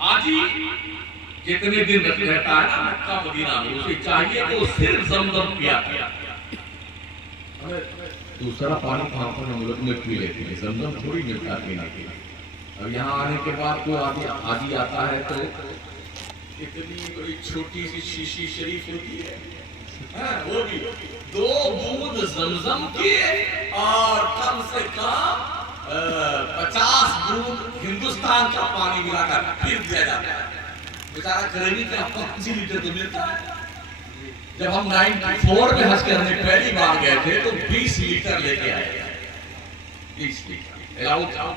حاجی جتنے دن رہتا ہے نا مکہ مدینہ میں اسے چاہیے کہ وہ صرف زمزم پیا دوسرا پانی کہاں پر ہم لوگ میں پی لیتے ہیں زمزم تھوڑی ملتا پینے کے لیے اب یہاں آنے کے بعد کوئی حاجی آتا ہے تو اتنی بڑی چھوٹی سی شیشی شریف ہوتی ہے وہ بھی 2 بوند زمزم کی اور کم سے کم 50 بوند ہندوستان کا پانی ملا کر پھر دیا جاتا ہے بیچارہ کرنی کا 5 لیٹر تو ملتا ہے جب ہم 94 میں حج کرنے پہلی بار گئے تھے تو 20 لیٹر لے کے آئے 20 لیٹر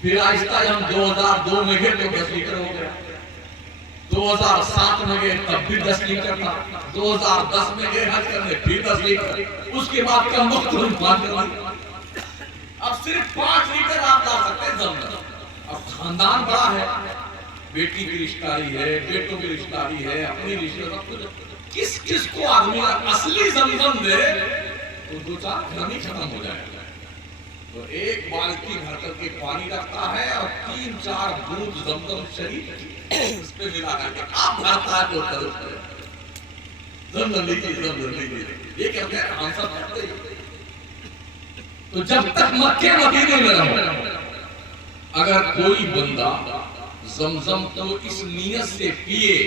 پھر آہستہ ہم 2002 میں گئے تو 10 لیٹر ہو گیا 2007 میں گئے تب بھی 10 لیٹر تھا 2010 میں گئے حج کرنے پھر 10 لیٹر اس کے بعد کم وقت ہم پان کر لی اب صرف 5 لیٹر آپ لا سکتے ہیں زمزم اب خاندان بڑا ہے بیٹی کی رشتہ ہے بیٹوں کی رشتہ ہے اپنی رشتہ کس کو آدمی اصلی زمزم دے تو 2-4 گھر ہی ختم ہو جائے تو ایک بالٹی بھر کر کے پانی رکھتا ہے اور 3-4 بوند زمزم شریف اس پہ ملا کر کے آپ بھرتا ہے تو کرتا ہے زمزم لیجیے یہ کہتے ہیں ہم سب کرتے ہیں تو جب تک مکے مدینے میں رہو اگر کوئی بندہ زمزم تو اس نیت سے پیے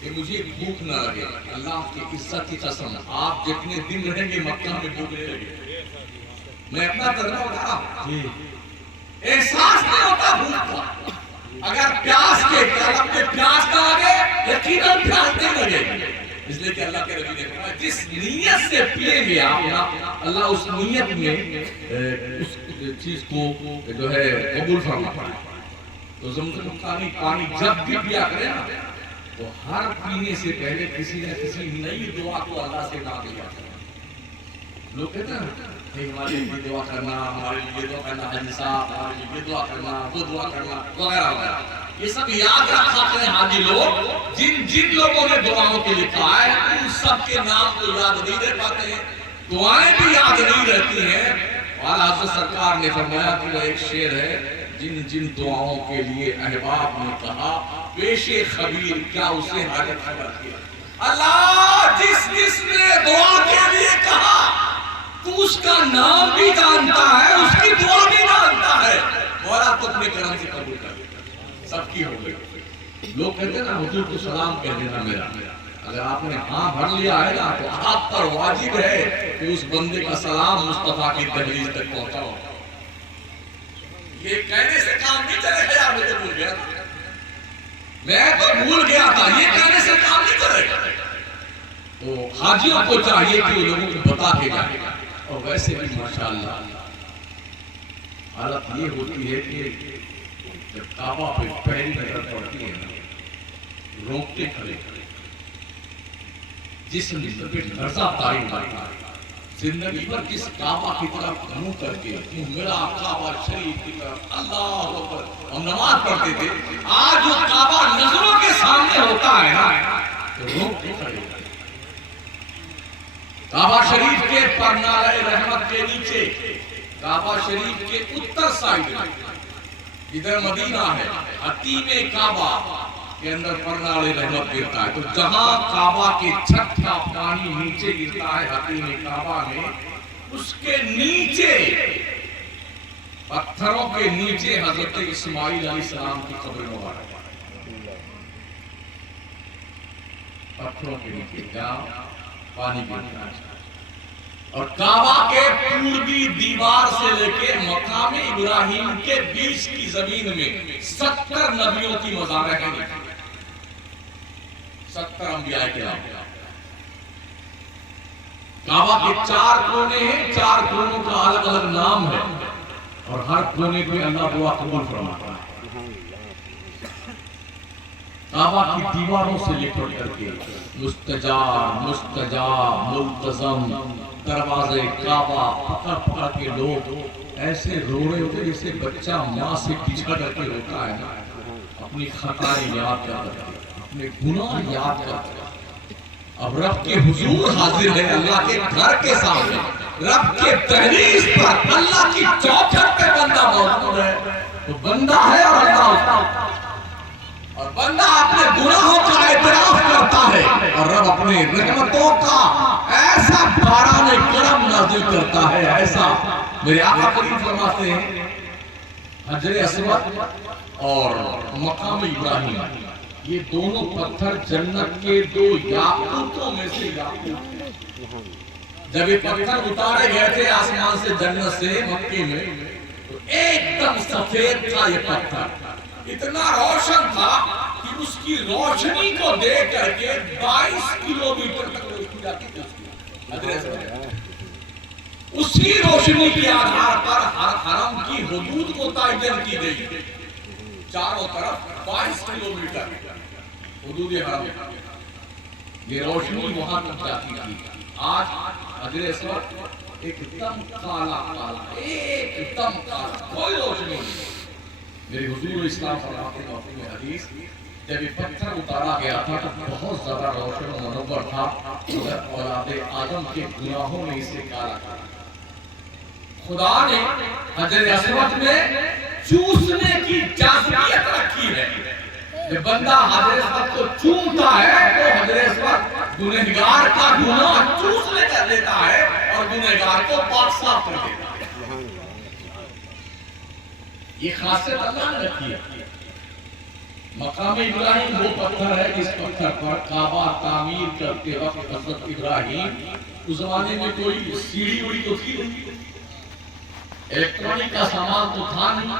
کہ مجھے بھوک نہ لگے اللہ کی عزت کی قسم آپ جتنے دن رہیں گے مکہ میں بھوک نہیں لگے میں اپنا تجربہ بتا رہا ہوں احساس نہیں ہوتا بھوک کا اگر پیاس کے طلب میں پیاس نہ لگے یقیناً پیاس نہیں لگے اس لیے کہ اللہ کے نبی نے فرمایا جس نیت سے پیے گے آپ اللہ اس نیت میں اس چیز کو جو ہے قبول فرماتا ہے تو زمزم پانی جب بھی پیا کرے نا تو ہر پینے سے پہلے کسی نہ کسی نئی دعا کو اللہ سے نہ دیا لوگ کہتے ہیں ہمارے لیے دعا کرنا ہمارے لیے دعا کرنا حاجی صاحب ہمارے لیے دعا کرنا وہ دعا کرنا وغیرہ وغیرہ یہ سب یاد رکھا کریں حاجی لوگ جن لوگوں نے دعاؤں کے لکھا ہے ان سب کے نام کو یاد نہیں رہ پاتے ہیں دعائیں بھی یاد نہیں رہتی ہیں اور حضرت سرکار نے فرمایا کہ وہ ایک شعر ہے جن دعاؤں کے لیے احباب نے کہا پیش خبیر کیا اسے حاجت خبر کیا اللہ جس نے دعا کے لیے کہا تو اس کا نام بھی جانتا ہے اس کی دعا بھی جانتا ہے مولا تو اپنے کرم سے قبول کر سب کی ہو گئی لوگ کہتے ہیں نا حضور کو سلام کہہ دینا میرا اگر آپ نے ہاں بھر لیا ہے نا تو آپ پر واجب ہے کہ اس بندے کا سلام مصطفیٰ کی دہلیز تک پہنچاؤ یہ کہنے سے کام نہیں چلے گا میں تو بھول گیا میں تو بھول گیا تھا یہ کہنے سے کام نہیں چلے گا تو حاجیوں کو چاہیے کہ وہ لوگوں کو بتا کے جائے اور ویسے بھی ماشاءاللہ حالت یہ ہوتی ہے کہ جب کعبہ پہ پہلی نظر پڑتی ہے روکتے کھڑے جسم پہ لرزہ طاری ہوتا ہے زندگی پر جس کعبہ کی طرف منہ کر کے میرا کعبہ شریف کی طرف اللہ اکبر ہم نماز پڑھتے تھے آج وہ کعبہ نظروں کے سامنے ہوتا ہے نا تو روکتے کھڑے کعبہ شریف کے پرنارے رحمت کے نیچے کعبہ شریف کے اتر سائیڈ ادھر مدینہ ہے حتیم کعبہ کے اندر پرنارے رحمت گرتا ہے تو جہاں کعبہ کے چھت کا پانی نیچے گرتا ہے حتیم کعبہ میں اس کے نیچے پتھروں کے نیچے حضرت اسماعیل علیہ السلام کی قبر مبارک پتھروں کے نیچے جہاں پانی گرتا ہے اور کعبہ کے پوربی دیوار سے لے کے مقام ابراہیم کے بیچ کی زمین میں 70 نبیوں کی مزاریں ہیں 70 انبیاء کرام کعبہ کے 4 کونے ہیں 4 کونوں کا الگ الگ نام ہے اور ہر کونے کو اللہ دعا قبول فرماتا ہے کعبہ کی دیواروں سے لپٹ کر کے مستجاب ملتزم دروازے کعبہ پکڑ کے لوگ ایسے رو رہے ہوتے جیسے بچہ ماں سے پیچھا کر کے روتا ہے اپنی خطائیں یاد کر کے اپنے گناہ یاد کر کے اب رب کے حضور حاضر ہے اللہ کے گھر کے سامنے رب کے دہلیز پر اللہ کی چوکھٹ پہ بندہ موجود ہے تو بندہ ہے اور اللہ اپنے رحمتوں کا ایسا باران کرم نازل کرتا ہے، ایسا میرے آقا کریم فرماتے ہیں حجر اسود اور مقام ابراہیم یہ دونوں پتھر جنت کے دو یاقوتوں میں سے یاقوت ہیں۔ جب یہ پتھر اتارے گئے تھے آسمان سے جنت سے مکے میں تو ایک دم سفید تھا یہ پتھر، اتنا روشن تھا کہ اس کی روشنی کو دیکھ کر کے 22 کلومیٹر تک روشنی جاتی تھی۔ اسی روشنی کی آدھار پر حرم کی حدود متعین کی گئی، چاروں طرف 22 کلومیٹر حدود حرم، یہ روشنی وہاں تک جاتی تھی۔ آج حجر اسود ایک دم کالا کالا، ایک دم کالا، کوئی روشنی نہیں۔ میرے حضور اسلام فرماتے ہیں مفہوم حدیث، جب یہ پتھر اتارا گیا تھا تو بہت زیادہ روشن و منور تھا، مگر اولاد آدم کے گناہوں نے اسے کالا کیا۔ خدا نے حجر اسود میں چوسنے کی جاذبیت رکھی ہے، جب بندہ حجر اسود کو چومتا ہے تو حجر اسود گنہگار کا گناہ چوس لے کر دیتا ہے اور گنہگار کو پاک صاف کر دیتا ہے۔ یہ خاصیت اللہ نے رکھی ہے۔ مقام ابراہیم وہ پتھر ہے جس پتھر پر کعبہ تعمیر کرتے وقت حضرت ابراہیم، اس زمانے میں کوئی سیڑھی وڑی تو تھی نہیں، الیکٹرانک کا سامان تو تھا نہیں،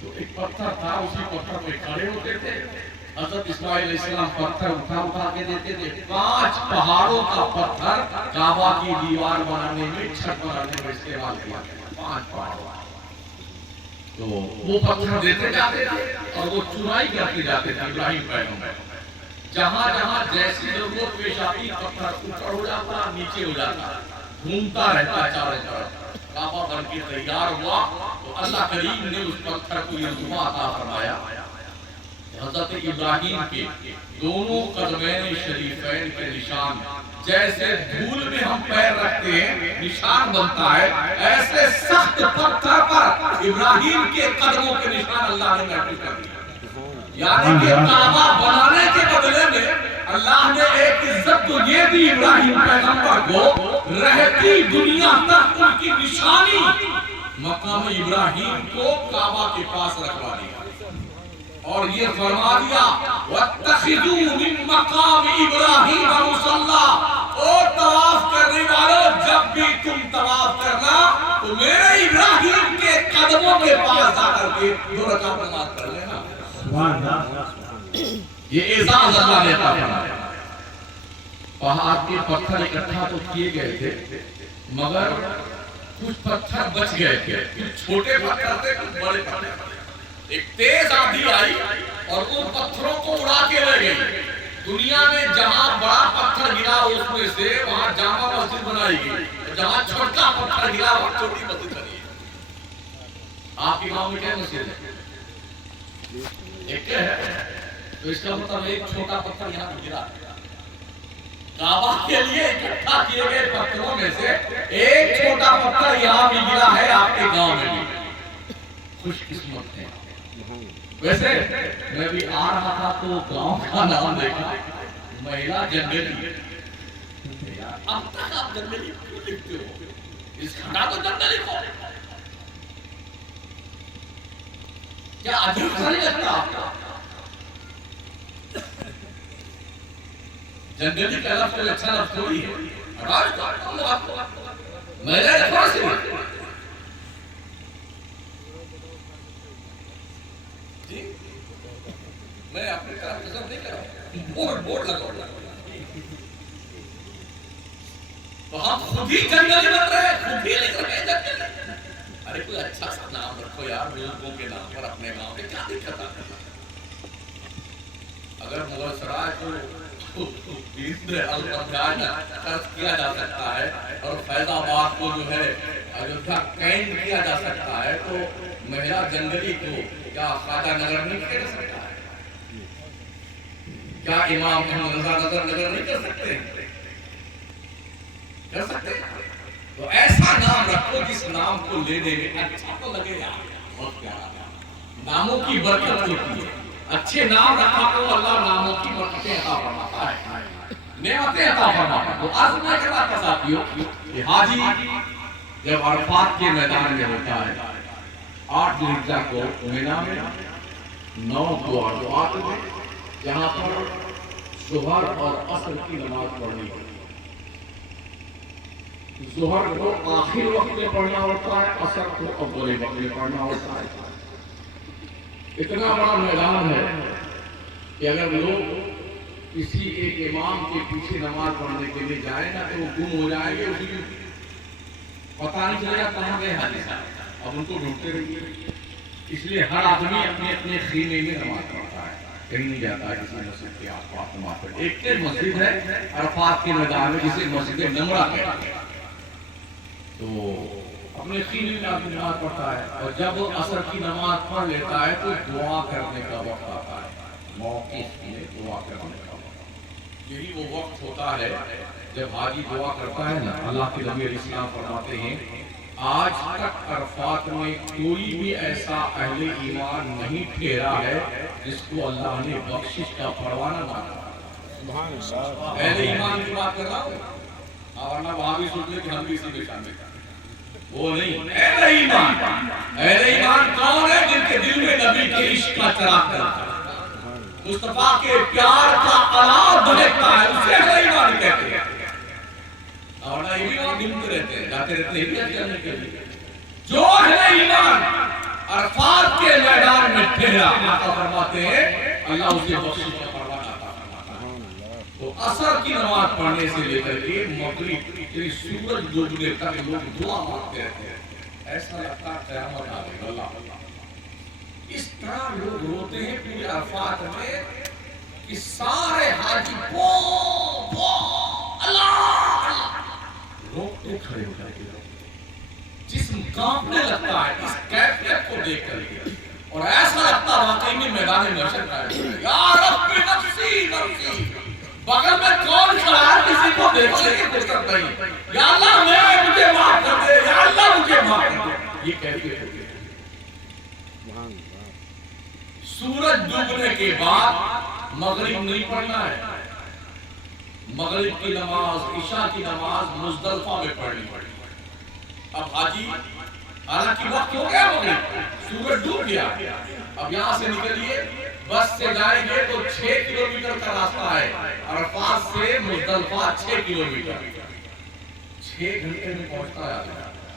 تو ایک پتھر تھا، اسی پتھر پہ کھڑے ہوتے تھے۔ حضرت اسماعیل علیہ السلام پتھر اٹھا کے دیتے تھے۔ 5 پہاڑوں کا پتھر کعبہ کی دیوار بنانے میں، چھت بنانے میں استعمال کیا گیا، 5 پہاڑوں۔ تو وہ پتھر دیتے جاتے تھے اور وہ چنائی کرتے جاتے تھے ابراہیم پیغمبر، جہاں جہاں جیسی ضرورت پیش آتی پتھر اوپر ہو جاتا، نیچے ہو جاتا، گھومتا رہتا چاروں طرف۔ کعبہ بن کے تیار ہوا تو اللہ کریم نے اس پتھر کو یہ زما عطا فرمایا۔ حضرت ابراہیم کے دونوں قدمین شریفین کے نشان جیسے دھول میں ہم پیر رکھتے ہیں نشان بنتا ہے، ایسے سخت پتھر پر ابراہیم کے قدموں کے نشان اللہ نے محفوظ کر دیا۔ یعنی کہ کعبہ بنانے کے بدلے میں اللہ نے ایک عزت تو یہ دی ابراہیم پیغمبر کو، رہتی دنیا تک ان کی نشانی مقام ابراہیم کو کعبہ کے پاس رکھوا دیا اور یہ فرما دیا وَاتَّخِذُوا مِن مَّقَامِ إِبْرَاهِيمَ مُصَلًّى۔ اور طواف کرنے والوں جب بھی تم طواف کرنا تو میرے ابراہیم کے قدموں کے پاس جا کر کے 2 رکعت نماز پڑھ لینا۔ یہ اعزاز اللہ نے عطا فرمایا۔ پہاڑ کے پتھر اکٹھا تو کیے گئے تھے مگر کچھ پتھر بچ گئے تھے، کچھ چھوٹے پتھر تھے، کچھ بڑے پتھر تھے۔ ایک تیز آندھی آئی اور ان پتھروں کو اڑا کے لے گئی۔ دنیا میں جہاں بڑا پتھر گرا اس میں سے وہاں جامع مسجد بنائی گئی، جہاں چھوٹا پتھر گرا وہاں چھوٹی مسجد بنائی گئی۔ آپ کے گاؤں میں کیا مسجد ہے؟ ایک ہے، تو اس کا مطلب ایک چھوٹا پتھر یہاں پہ گرا۔ کعبہ کے لیے اکٹھا کیے گئے پتھروں میں سے ایک چھوٹا پتھر یہاں بھی گرا ہے آپ کے گاؤں میں بھی۔ خوش قسمت ہے۔ ویسے میں بھی آ رہا تھا تو گاؤں کا نام دیکھا، مہیلا جنگلی۔ اب تک آپ جنگلی کیوں لکھتے ہو؟ اس کھڑا تو جنگلی لکھو۔ کیا عجیب سا نہیں لگتا آپ کا؟ جنگلی کا لفظ کوئی اچھا لفظ تھوڑی ہے۔ مہیلا لکھو سی میں اپنے طرف نظر نہیں کر رہا ہوں، بورڈ لگا تو ہم خود ہی جنگلی بن رہے ہیں، خود ہی لکھ رہے ہیں جنگلی۔ ارے کوئی اچھا سا نام رکھو یار، بزرگوں کے نام پر اپنے گاؤں میں کیا دقت آتا ہے؟ اگر مغل سرائے کو کیا جا سکتا ہے اور فیض آباد کو جو ہے ایودھیا کینٹ کیا جا سکتا ہے تو مہیلا جنگلی کو کیا خواجہ نگر نہیں کیا جا سکتا ہے؟ کیا امام محمد رضا نگر نہیں کر سکتے؟ کر سکتے؟ تو ایسا نام رکھو جس نام کو لینے میں اچھا تو لگے یار، بہت پیارا ناموں کی برکت ہوتی ہے۔ اچھے نام رکھا تو اللہ ناموں کی برکتیں عطا فرماتا ہے۔ نعمتیں عطا فرماتا ہے. تو عرض میں کرنا تھا ساتھیوں کہ حاجی جب عرفات کے میدان میں ہوتا ہے 8 ذوالحجہ کو مینا میں 9 دعات میں جہاں پر ظہر اور عصر کی نماز پڑھنی ہوتی ہے. ظہر کو آخر وقت میں پڑھنا ہوتا ہے, عصر کو اول وقت میں پڑھنا ہوتا ہے. اتنا بڑا میدان ہے کہ اگر لوگ کسی ایک امام کے پیچھے نماز پڑھنے کے لیے جائیں نا تو وہ گم ہو جائیں گے, اسی کو پتہ نہیں چلے گا کہاں گئے حاجی صاحب, اب ان کو ڈھونڈتے رہیے. اس لیے ہر آدمی اپنے اپنے خیمے میں نماز پڑھتا ہے, کہیں نہیں جاتا ہے کسی مسجد کے آس پاس نماز پڑھتا ہے. ایک مسجد ہے عرفات کے میدان میں جسے مسجد نمرہ کہتے ہیں, تو اپنے خیمے میں آدمی نماز پڑھتا ہے. اور جب عصر کی نماز پڑھ لیتا ہے تو دعا کرنے کا وقت آتا ہے, موقف میں دعا کرنے کا وقت. یہی وہ وقت ہوتا ہے جب حاجی دعا کرتا ہے نا. اللہ کے نبی علیہ السلام فرماتے ہیں آج تک عرفات میں کوئی بھی ایسا اہل ایمان نہیں ٹھہرا ہے جس کو اللہ نے بخشش کا پروانہ مانا. اہل ایمان کی بات کر رہا ہوں, ورنہ وہاں بھی سوچ لے کہ ہم بھی اسی میں شامل ہیں. وہ نہیں, اہل ایمان. اہل ایمان کون ہے؟ جن کے دل میں نبی کے عشق کا چراغ جلتا ہے, مصطفیٰ کے پیار کا اعلان دہتا ہے, اسے اہل ایمان کہتے ہیں. اور نہ یہ بھی وہاں گھومتے رہتے ہیں, جاتے رہتے ہیں کرنے کے لیے. جو اہل ایمان عرفات کے میدان میں ٹھہرا, آقا فرماتے ہیں اللہ اسے بخشش کا پروانہ عطا فرماتا ہے. تو عصر کی نماز پڑھنے سے لے کر کے مغرب یعنی سورج ڈوبنے تک لوگ دعا مانگتے رہتے ہیں. ایسا لگتا ہے قیامت آ گئی. اللہ اس طرح لوگ روتے ہیں پورے عرفات میں کہ سارے حاجی اللہ روکتے کھڑے ہو جاتے ہیں, جسم کانپنے لگتا ہے اس کیفیت کو دیکھ کر کے. اور ایسا لگتا واقعی میں میدان محشر کا ہے, یا رب نفسی نفسی, بغل میں کون کھڑا ہے کسی کو دیکھنے کی فرصت نہیں, یا اللہ مجھے معاف کر دے, یا اللہ مجھے معاف کر دے. یہ کیفیت ہوتی ہے. سورج ڈوبنے کے بعد مغرب نہیں پڑھنا ہے. مغرب کی نماز, عشاء کی نماز مزدلفہ میں پڑھنی پڑی. اب حاجی حالانکہ وقت ہو گیا, مغرب سورج ڈوب گیا, اب یہاں سے نکلیے, بس سے جائیں گے تو 6 کلومیٹر کا راستہ ہے. عرفات سے مزدلفہ 6 کلومیٹر, 6 گھنٹے میں پہنچتا ہے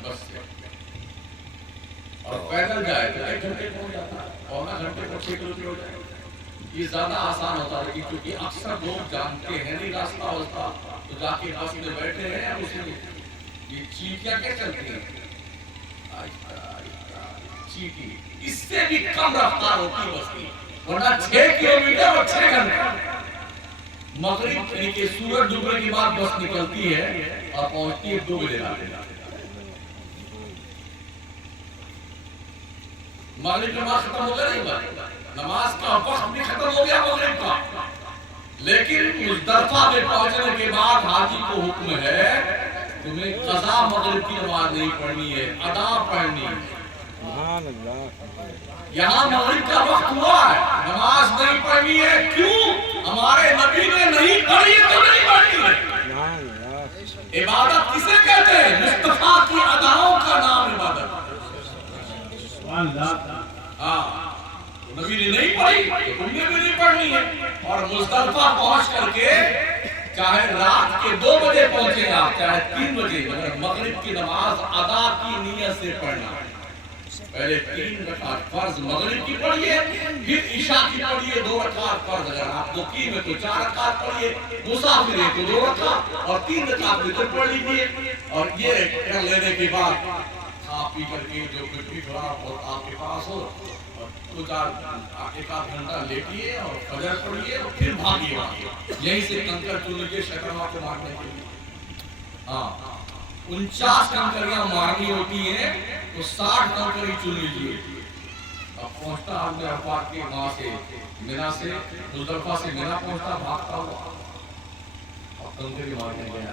بس سے. اور پیدل جائے تو 1 گھنٹے پہنچ جاتا ہے, پونا گھنٹے پر 6 کلومیٹر ہو جائے. یہ زیادہ آسان ہوتا ہے کیونکہ اکثر لوگ جانتے ہیں نہیں راستہ ہوتا, تو جا کے بس میں بیٹھے ہیں. اب اسے یہ چیٹیاں کیا چلتی ہیں, چیٹی, اس سے بھی کم رفتار ہوتی ہے بس کی, ورنہ 6 کلومیٹر اور 6 گھنٹے. مغرب یعنی کہ سورج ڈوبنے کے بعد بس نکلتی ہے اور پہنچتی ہے 2 بجے رات. مغرب نماز ختم ہو گیا نہیں, نماز کا وقت بھی ختم ہو گیا مغرب کا, لیکن مزدلفہ میں پہنچنے کے بعد حاجی کو حکم ہے تمہیں قضا مغرب کی نماز نہیں پڑھنی ہے, ادا پڑھنی ہے. یہاں مغرب کا وقت ہوا ہے, نماز نہیں پڑھنی ہے. کیوں؟ ہمارے نبی نے نہیں پڑھی تو نہیں پڑھنی ہے. عبادت کسے کہتے ہیں؟ مصطفیٰ کی اداؤں کا نام عبادت. ہاں, نبی نے نہیں پڑھی تو تم نے بھی نہیں پڑھنی ہے. اور مزدلفہ پہنچ کر کے چاہے رات کے 2 بجے پہنچے آپ, چاہے 3 بجے, مگر مغرب کی نماز ادا کی نیت سے پڑھنا. پہلے 3 رکعت فرض مغرب کی پڑھیے, پھر عشاء کی پڑھیے 2 رکعت فرض. اگر آپ مقیم ہیں تو 4 رکعت پڑھیے, مسافر ہیں تو 2 رکعت, اور 3 رکعت وتر پڑھ لیجیے. اور یہ کر لینے کے بعد کھا پی کر کے جو مٹی بھرا آپ کے پاس ہو, تو 1 آدھ گھنٹہ لیٹیے اور فجر پڑھیے اور پھر بھاگیے. یہیں سے کنکر چن لیجیے شیطان کو مارنے کے لیے. ہاں, 49 کنکریاں مارنی ہوتی ہیں تو 60 کنکری چن لیجیے. اب پہنچتا آدمی عرفات کے وہاں سے مینا سے, مزدلفہ سے مینا پہنچتا بھاگتا ہوا, اور کنکری مارنے گیا.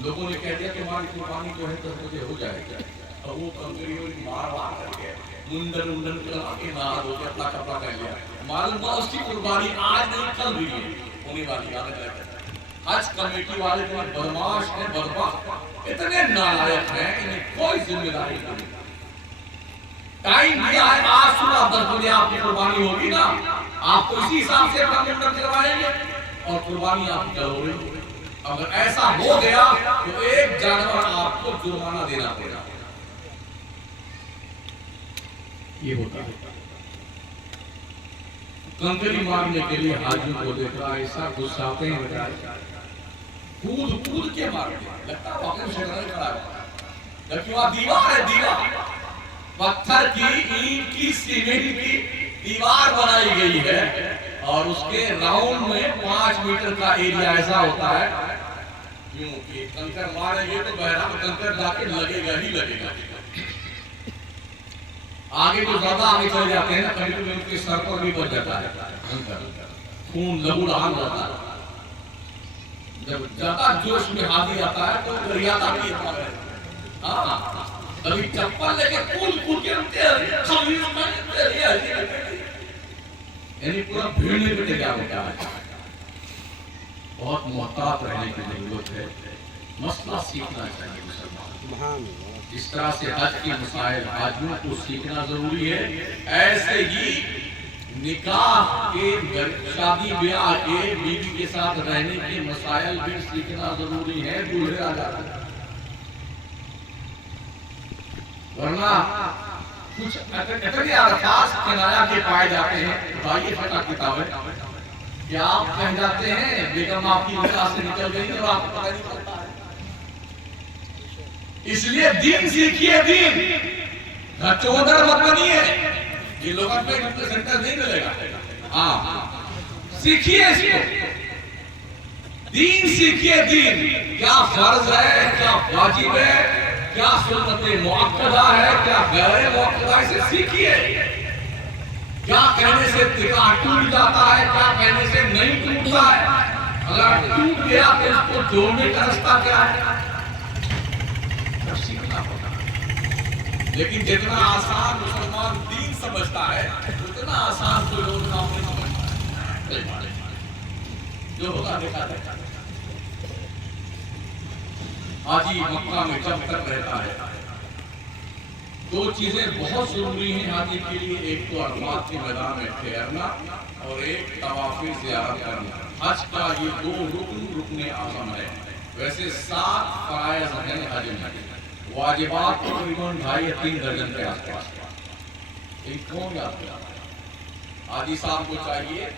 لوگوں نے کہہ دیا کہ ہماری قربانی جو ہے 10 بجے ہو جائے گا. اور وہ کنکری مار کر کے منڈن کر کے نہا دھو کے اپنا کپڑا پہن لیا. معلوم ہوا اس کی قربانی آج نہیں کل ہوئی ہے. ہونے والی عادت ہے۔ حج کمیٹی والے اتنے بدماش ہیں، بدبخت، اتنے نالائق ہیں، انہیں کوئی ذمہ داری نہیں۔ ٹائم دیا ہے، آج صبح 10 بجے آپ کی قربانی ہوگی نا، آپ کو اسی حساب سے اپنا منڈپ کروائیں گے اور قربانی آپ کی ہو رہی ہے۔ اگر ایسا ہو گیا تو ایک جانور آپ کو جرمانہ دینا پڑے گا۔ یہ ہوتا ہے کنکری مارنے کے لیے حاجیوں کو دیکھ رہا ایسا گھساتے ہیں، کود کے مارتے ہیں، لگتا ہے واقعی شیطان کھڑا ہے، جبکہ وہاں دیوار ہے، دیوار پتھر کی، اینٹ کی، سیمنٹ کی دیوار بنائی گئی ہے اور اس کے راؤنڈ میں 5 میٹر کا ایریا ایسا ہوتا ہے کیونکہ کنکر ماریں گے تو بہرحال کنکر جا کے لگے گا ہی لگے گا۔ آگے تو زیادہ آگے چلے جاتے ہیں نا، کبھی کبھی ان کے سر پر بھی بچ جاتا ہے خون لہو لہان ہوتا ہے۔ جب زیادہ جوش میں حاضر آتا ہے تو گریاتا بھی ہوتا ہے، ہاں کبھی چپل لے کے کود کے یعنی پورا بھیڑنے پہ تیار ہوتا ہے۔ بہت محتاط رہنے کی ضرورت ہے، مسئلہ سیکھنا چاہیے مسلمان۔ جس طرح سے حج کے مسائل حاجیوں کو سیکھنا ضروری ہے، ایسے ہی نکاح کے، شادی بیاہ کے، بیوی کے ساتھ رہنے کے مسائل بھی سیکھنا ضروری ہے۔ بوڑھے آ جاتے ہیں، ورنہ کچھ اتنے الفاظ کنایا کے پائے جاتے ہیں۔ بتائیے فقہ کتاب ہے کیا آپ کہہ جاتے ہیں بیگم آپ کی نکاح سے نکل گئی اور آپ کو پتہ نہیں چلتا ہے۔ اس لیے دین سیکھیے، دین چودر مت بنیے۔ یہ لوگ اپنے سینٹر نہیں ملے گا، ہاں سیکھیے اس کو، دین سیکھیے، دین کیا فرض ہے، کیا واجب ہے، کیا سنت مؤکدہ ہے، کیا غیر مؤکدہ ہے، اسے سیکھیے۔ کیا کہنے سے نکاح ٹوٹ جاتا ہے، کیا کہنے سے نہیں ٹوٹتا ہے، اگر ٹوٹ گیا تو اس کو جوڑنے کا رستہ کیا ہے، سیکھنا ہوگا۔ لیکن جتنا آسان مسلمان دین سمجھتا ہے اتنا آسان کوئی اور کام نہیں سمجھتا ہے، جو ہوگا دیکھا جائے۔ حاجی مکہ میں جب تک رہتا ہے 2 چیزیں بہت ضروری ہیں حاجی کے لیے، ایک تو عرفات کے میدان میں ٹھہرنا اور ایک طواف زیارت کرنا۔ حج کا یہ 2 رکن اعظم ہے۔ ویسے 7 فرائض ہیں حج میں، واجبات تقریباً 2.5 یا 3 درجن کے آس پاس۔ ایک کون یاد کرتا ہے؟ حاجی صاحب کو چاہیے،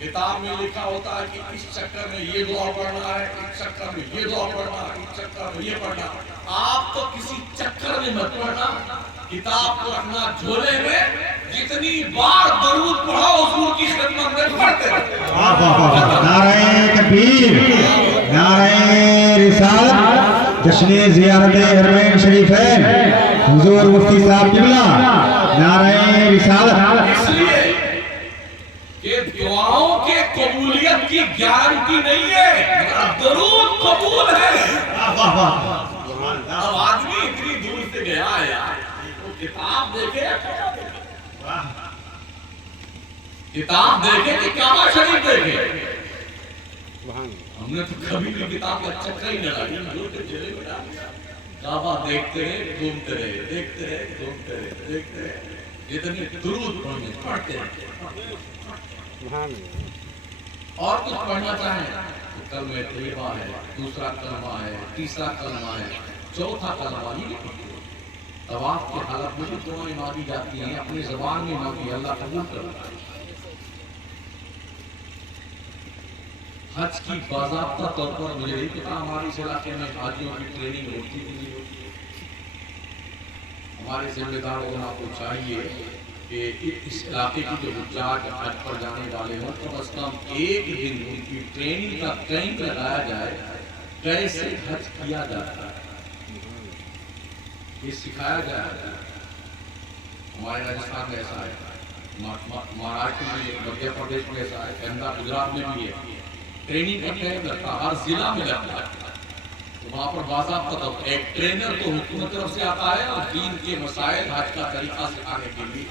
کتاب میں لکھا ہوتا ہے کہ اس چکر میں یہ دعا پڑھنا ہے، اس چکر میں یہ دعا پڑھنا ہے، اس چکر میں یہ پڑھنا ہے۔ آپ تو کسی چکر میں مت پڑھنا، کتاب کو رکھنا جھولے میں، جتنی بار درود پڑھو حضور کی خدمت میں پڑھتے رہو۔ نعرہ تکبیر، نعرہ رسالت، جشن زیارت حرمین شریفین، حضور مفتی صاحب قبلہ، نعرہ رسالت۔ اس لیے کہ دعاؤں کے قبولیت کی گارنٹی نہیں ہے، درود قبول ہے۔ اب آدمی اتنی دور سے گیا ہے وہ کتاب دیکھے، کتاب دیکھے کہ کعبہ شریف دیکھے۔ ہم نے تو کبھی بھی کتاب کا چکر ہی نہ لگا، کعبہ دیکھتے رہے، گھومتے رہے، دیکھتے رہے، گھومتے رہے، دیکھتے رہے، جتنی درود پڑھتے رہے۔ اور کچھ پڑھنا چاہیں تو کلمہ طیبہ ہے، دوسرا کلمہ ہے، تیسرا کلمہ ہے، چوتھا کلمہ ہی طواف کے حالت میں دعائیں مانگی جاتی ہیں، اپنی زبان میں مانگی، اللہ قبول کرتا ہے۔ حج کی باضابطہ طور پر مجھے نہیں پتا ہمارے اس علاقے میں حاجیوں کی ٹریننگ ہوتی کہ نہیں ہوتی ہے۔ ہمارے ذمہ دار علماء کو چاہیے کہ اس علاقے کی جو حجاج حج پر جانے والے ہوں کم از کم ایک دن ان کی ٹریننگ کا کیمپ لگایا جائے، کیسے حج کیا جاتا ہے یہ سکھایا جائے۔ ہمارے راجستھان میں ایسا ہے، مہاراشٹر میں، مدھیہ پردیش میں ایسا ہے، کینڈا گجرات میں بھی ہے، ٹریننگ کا کیمپ لگتا ہے، ہر ضلع میں لگتا ہے۔ تو وہاں پر باضابطہ ایک ٹرینر تو حکومت طرف سے آتا ہے اور دین کے مسائل حج کا طریقہ سکھانے کے لیے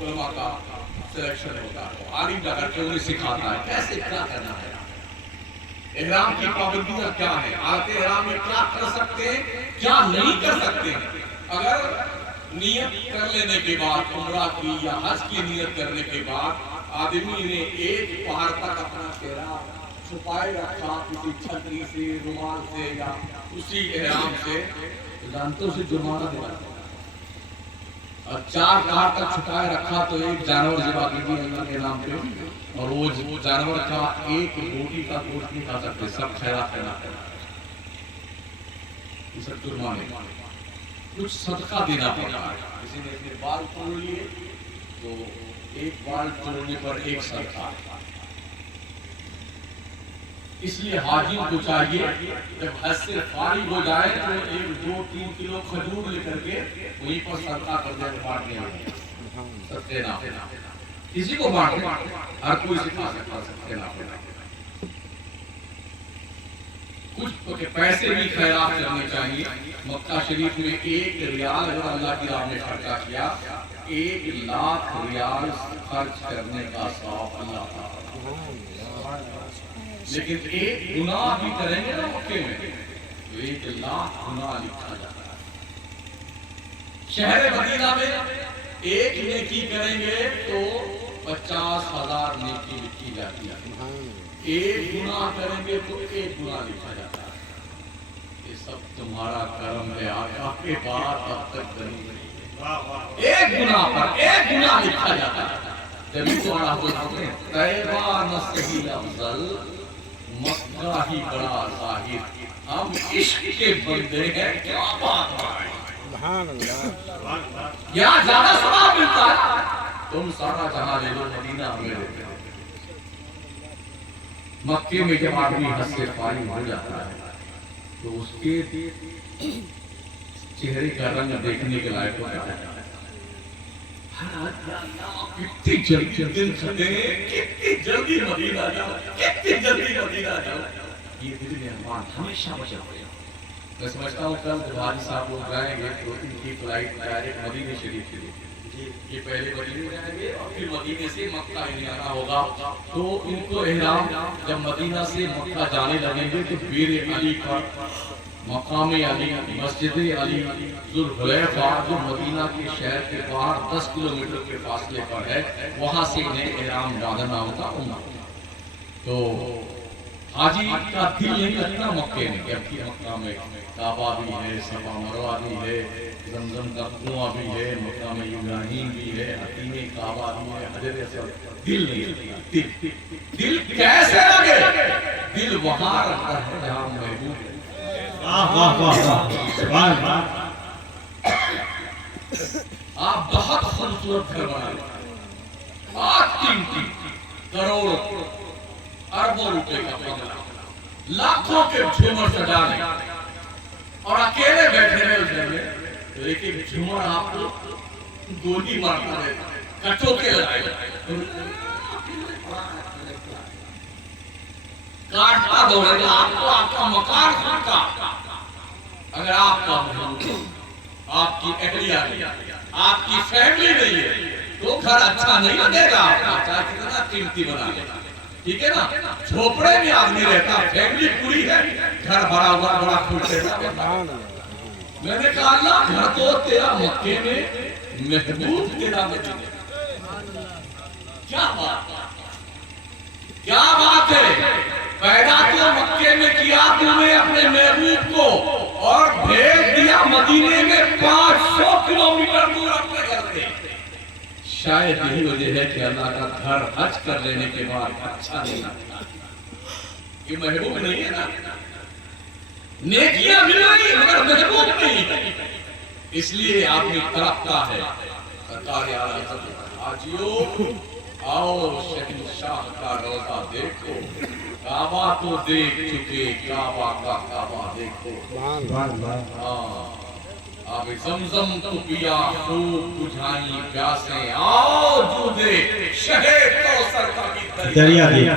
علماء کا سلیکشن ہوتا ہے، عالم جا کر کے انہیں سکھاتا ہے کیسے کیا کرنا ہے۔ احرام کی پابندیاں کیا ہیں، حالت احرام میں کیا کر سکتے ہیں، کیا نہیں کر سکتے ہیں۔ اگر نیت کر لینے کے بعد عمرہ کی یا حج کی نیت کرنے کے بعد آدمی نے ایک پہاڑ تک اپنا چہرہ چھپائے رکھا کسی چھتری سے، رومال سے یا اسی احرام سے، دانتوں سے جرمانہ دینا، اور 4 پہاڑ تک چھپائے رکھا تو ایک جانور ذبح کیجیے اللہ کے نام پہ، اور وہ جانور کا ایک روٹی کا گوشت نہیں کھا سکتے، سب خیرات کرنا پڑتا ہے، یہ سب جرمانے۔ کچھ صدقہ دینا پڑتا ہے، کسی نے اپنے بال توڑ لیے تو ایک بال توڑنے پر ایک صدقہ۔ اس لیے حاجیوں کو چاہیے جب حج سے فارغ ہو جائے تو 1-2-3 کلو کھجور لے کر کے وہیں پر صدقہ کر دے بانٹنے والے، صدقے نہ کسی کو بانٹے، ہر کوئی سے کھا سکتا صدقے نہ۔ کچھ پیسے بھی خیرات کرنے چاہیے۔ مکہ شریف میں 1 ریال اگر اللہ کی راہ میں خرچہ کیا، 1 لاکھ ریال خرچ کرنے کا ثواب اللہ تعالیٰ۔ لیکن ایک گناہ بھی کریں گے نا مکے میں تو 1 لاکھ گناہ لکھا جاتا ہے۔ شہر مدینہ میں ایک نیکی کریں گے تو 50,000 نیکی لکھی جاتی ہے، ایک گناہ کریں گے تو 1 گناہ لکھا جاتا ہے۔ یہ سب تمہارا کرم ہے آقا کے بعد اب تک کرم نہیں، ایک گناہ پر 1 گناہ لکھا جاتا ہے۔ جبھی تو اللہ بولتے ہیں طیبہ نہ صحیح افضل، مکہ ہی بڑا ظاہر، ہم عشق کے بندے ہیں، کیا بات ہے، یہاں زیادہ ثواب ملتا ہے، تم سارا جہاں لے لو مدینہ ہمیں دیتے ہیں۔ مکے میں جب آدمی حج سے فارغ ہو جاتا ہے تو اس کے چہرے کا رنگ دیکھنے کے لائق ہوتا ہے۔ کتنی جلدی دل کھٹے، کتنی جلدی مدینہ جاؤ، کتنی جلدی مدینہ جاؤ، یہ دل میں ارمان ہمیشہ بچا ہوا۔ میں سمجھتا ہوں کل بھائی صاحب لوگ جائیں گے تو ان کی فلائٹ ڈائریکٹ مدینہ شریف کے لیے، یہ پہلے مدینے جائیں گے اور پھر مدینے سے مکہ ہی آنا ہوگا، تو ان کو احرام جب مدینہ سے مکہ جانے لگیں گے تو بیر علی پر مقام علی، مسجد علی ذوالحلیفہ جو مدینہ کے شہر کے باہر 10 کلومیٹر کے فاصلے پر ہے، وہاں سے انہیں احرام ڈالنا ہوتا عمرہ۔ تو حاجی کا دل نہیں لگتا مکے میں، جبکہ مکہ میں کعبہ بھی ہے، صفا مروہ بھی ہے، زمزم کا کنواں بھی ہے، مقام ابراہیم بھی ہے، حتیم کعبہ بھی ہے، حجر اسود، دل نہیں لگتا۔ دل کیسے لگے؟ دل وہاں رہتا ہے جہاں محبوب ہے۔ آپ بہت خوبصورت گھر بنائے، بہت قیمتی، کروڑوں اربوں روپے کا بنگلہ، لاکھوں کے جھومر سجانے، اور اکیلے بیٹھے رہے اس گھر میں تو ایک ایک جھومر آپ کو گولی مارتا رہے، کٹوں کے لگائے کاٹتا دوڑے گا آپ کو، آپ کا مکان کھاتا۔ اگر آپ کا محبوب، آپ کی اہلیہ نہیں، آپ کی فیملی نہیں ہے تو گھر اچھا نہیں لگے گا، چاہے کتنا قیمتی بنا لے، ٹھیک ہے نا؟ جھوپڑے میں آدمی رہتا، فیملی پوری ہے، گھر بھرا ہوا بڑا خوش رہتا۔ میں نے کہا اللہ گھر تو تیرا مکے میں، محبوب تیرا مدینے، کیا بات ہے، کیا بات ہے، پیدا تو مکے میں کیا تو نے اپنے محبوب کو، اور بھیج دیا مدینے میں 500 کلومیٹر دور اپنے گھر سے۔ شاید یہی وجہ ہے کہ اللہ کا گھر حج کر لینے کے بعد اچھا نہیں لگتا، یہ محبوب نہیں ہے نا، نیکیاں مل رہی مگر محبوب نہیں، اس لیے آدمی تڑپتا ہے۔ سرکار اعلیٰ حاجیوں آؤ شہنشاہ کا روضہ دیکھو، کعبہ تو دیکھ چکے، کعبہ کا کعبہ دیکھو۔ آب زمزم تو پیا خوب بجھائیں پیاسیں، آؤ جو دے شہر کوثر کا بھی دریا دیکھ۔